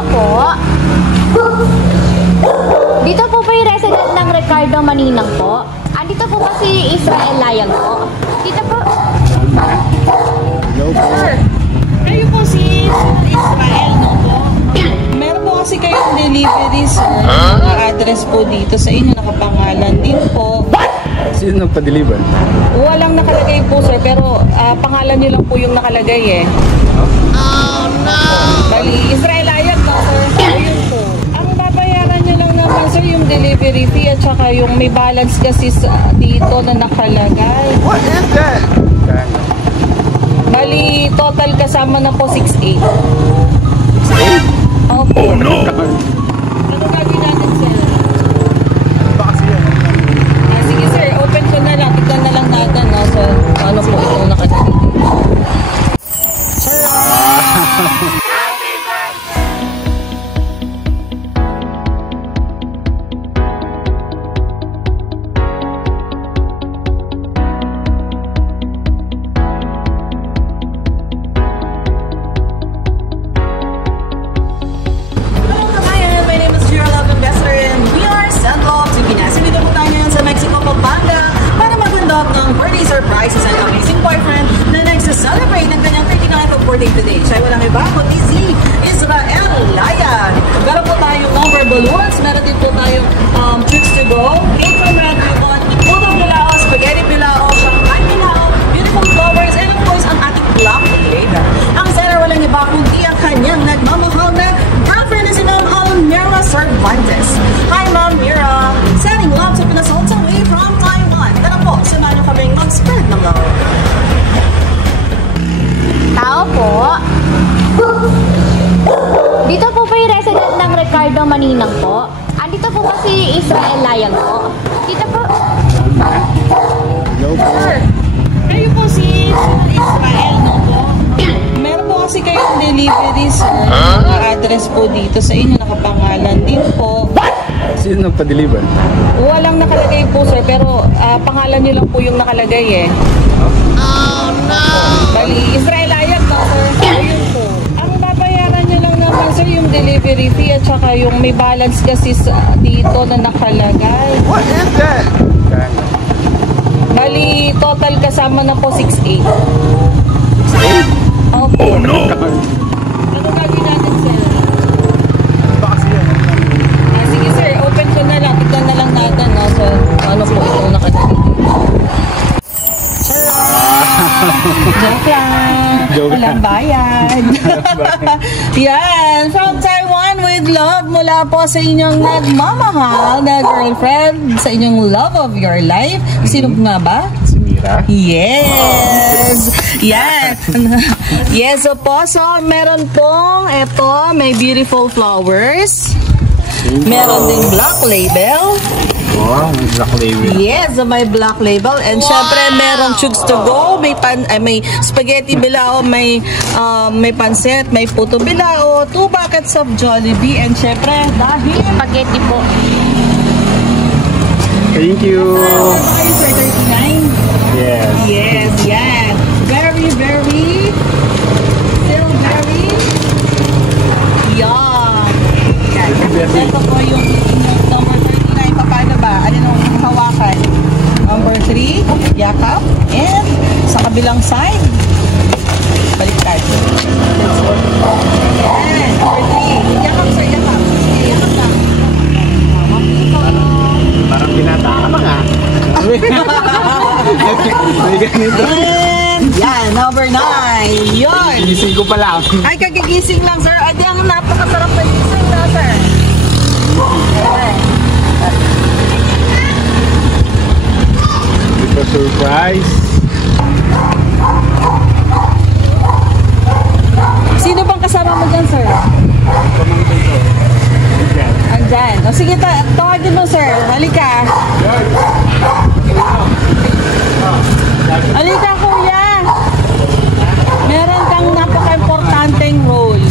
Tao po. Dito po ba yung resident ng Ricardo Maninang po? Andito po ba si Israel Layag po? Dito po. Hello po. Sir, kayo po si Israel, no po? Meron po kasi kayong delivery, sir. Address po dito sa inyo, nakapangalan din po. Sino nagpa-deliver? Walang nakalagay po, sir, pero pangalan niyo lang po yung nakalagay eh. Oh, no! Bali, Israel Layag na, sir. Ayun po. Ang babayaran niyo lang naman, sir, yung delivery fee at saka yung may balance kasi dito na nakalagay. What is that? Bali, total kasama na po 6,800. Opo. Oh no! Ano gagawin natin, sir? Baka siya. Sige, sir, open ko na lang. Tignan na lang natin, no? So, ano po itong nakalagay. Surprises and amazing boyfriend na nagsa-celebrate ng kanyang 39th of birthday today. Siya ay walang iba kundi si Israel Layag. Meron po tayong number balloons, meron din po tayong tricks to go, cake from Red Ribbon, puto bilao, spaghetti bilao, champagne bilao, beautiful flowers, and of course ang ating black cake. Ang center walang iba kundi ang kanyang nagmamahal na girlfriend na si Ma'am Almira Cervantes. Hi Ma'am Mira! Sending love to Pinas all the way from Taiwan. Tara po, samahan nyo kaming mag-spread ng love. Tao po. Dito po ba yung resident ng Ricardo Maninang po? Andito po ba si Israel Layag po? Dito po. Hello po. Sir, kayo po si Israel, no po? Meron po kasi kayong delivery, sir. Address po dito sa inyo, nakapangalan din po. Sino nagpa-deliver? Walang nakalagay po, sir, pero pangalan niyo lang po yung nakalagay eh. Oh, no! Bali, Israel Layag na, sir. Ayun po. Ang babayaran niyo lang naman, sir, yung delivery fee at saka yung may balance kasi dito na nakalagay. What is that? Bali, total kasama na po 6,800. Opo. Oh no! Ano gagawin natin, sir? Baka siya. Sige, sir, open ko na lang. Tignan na lang natin, no? So, ano po itong nakalagay. Joke lang. Walang bayad. Yan. From Taiwan with love mula po sa inyong nagmamahal na girlfriend, sa inyong love of your life. Sino nga ba? Si Mira? Yes! Yan! Yes, po. So, meron pong, eto, may beautiful flowers. Meron ding black label. Wow, may black label. Yes, may black label. And syempre, meron chugs to go. May spaghetti bilao, may pansit, may puto bilao, 2 buckets of Jollibee. And syempre, dahil Spaghetti po. Thank you. kayo, sir, 39. Yes. Yes, yan. Very, very, still very, yan. Yan. Ito po yung number 39. Paano ba? Ano nung hawakan? Number 3, yakap. And sa kabilang side, baliktad. Yan. Number 3. Yakap, sir, yakap. Yakap lang. Parang binata ka mga. May ganito. And yan, number 9. Yun. Gising ko pa lang. Ay, kagigising lang, sir. Ay, di ang napakasarap na gising na, sir. Okay. Ito surprise. Sino bang kasama mo dyan, sir? Pamangkin ko. Ayan. Andyan. O sige, tawagin mo, sir. Halika. Halika, kuya. Meron kang napaka-importanteng role.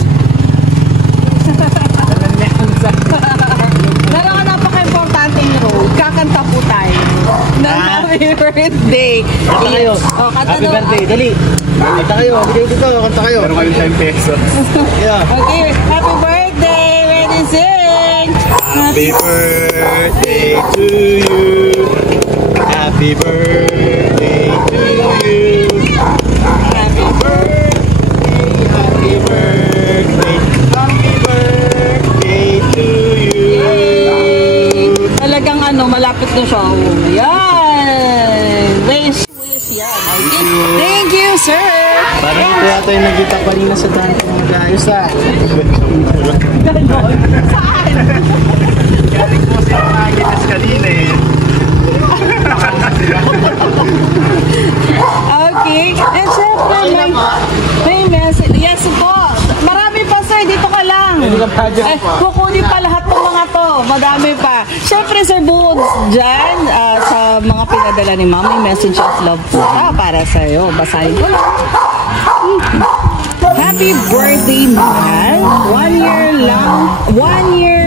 Meron kang napaka-importanteng role. Kakanta po tayo. Ng happy birthday. Kanta kayo. O, kanta Happy daw. birthday. Dali. Kanta kayo. Bigay dito. Kanta kayo. Meron kayong 10 pesos. Yeah. Okay, happy birthday! Happy birthday to you. Happy birthday to you. Happy birthday, happy birthday, happy birthday to you. Talagang malapit na siya. Yan! Wish yan. Thank you, sir! Parang ito yata yung nagkita kanina sa daan ng mga ayos Galing po siya nakagitas kanina eh. Okay. And syempre, may message. Yes po. Marami pa, sir. Dito ka lang. Kukunin pa lahat ng mga to. Madami pa. Syempre, sir, bukod dyan, sa mga pinadala ni ma'am, may message of love po para sa'yo. Basahin ko lang. Happy birthday, mahal. 1 year lang. 1 year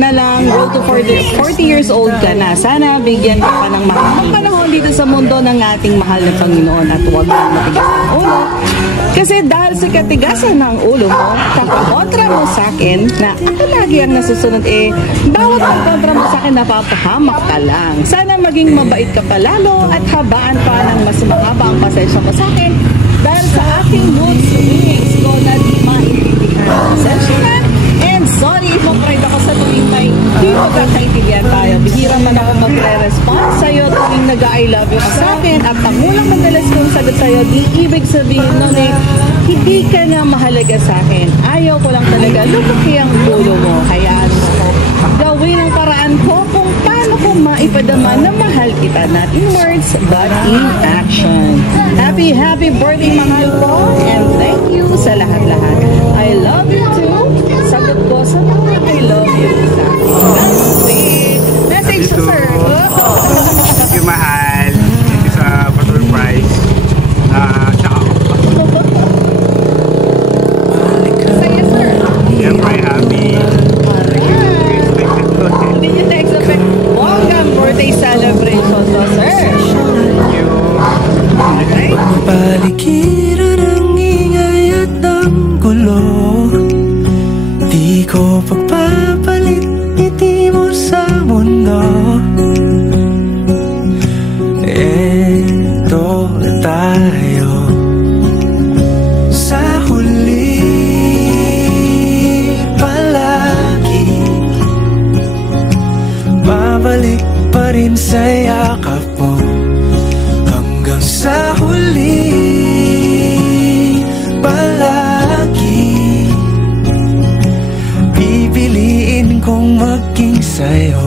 na lang. Road to 40 years old ka na. Sana bigyan ka pa ng mahabang panahon dito sa mundo ng ating mahal na Panginoon at huwag mo matigas ang ulo. Kasi dahil sa katigasan ng ulo mo, kakontra mo sa akin na ako lagi ang nasusunod bawat kontra mo sa akin napapahamak ka lang. Sana maging mabait ka palalo at habaan pa ng mas mahaba ang pasensya mo sa akin dahil sa aking mood swings ko na di maintindihan. Pasensya na. And sorry if mag-pride ako sa tuwing may di magkakaintindihan tayo. Bihira man ako magre-response sa'yo tuwing nag-I love you ka sa akin at pangulang madalas kong sagot sa'yo, di ibig sabihin nun hindi ka na mahalaga sa akin. Ayaw ko lang talaga lumaki ang ulo mo. Hayaan mo ko. Gawin ang paraan ko kung paano ko maipadama na mahal kita, not in words but in action. Happy birthday mahal ko and thank you sa lahat-lahat. I love you too. Sagot ko sa mga I love you sa akin. Message sa sir. Thank you, mahal. Thank you sa pa-surprise. Sa'yo, sir. Siyempre, happy. Hindi nyo na-expect. Welcome birthday celebration to, sir. Thank you. Okay. Paligiran ng ingay at ng gulo, di ko pagpapalit ngiti mo sa mundo. Eto na tayo sa huli palagi, babalik pa rin sa yakap mo hanggang sa huli palagi. Pipiliin kong maging sa'yo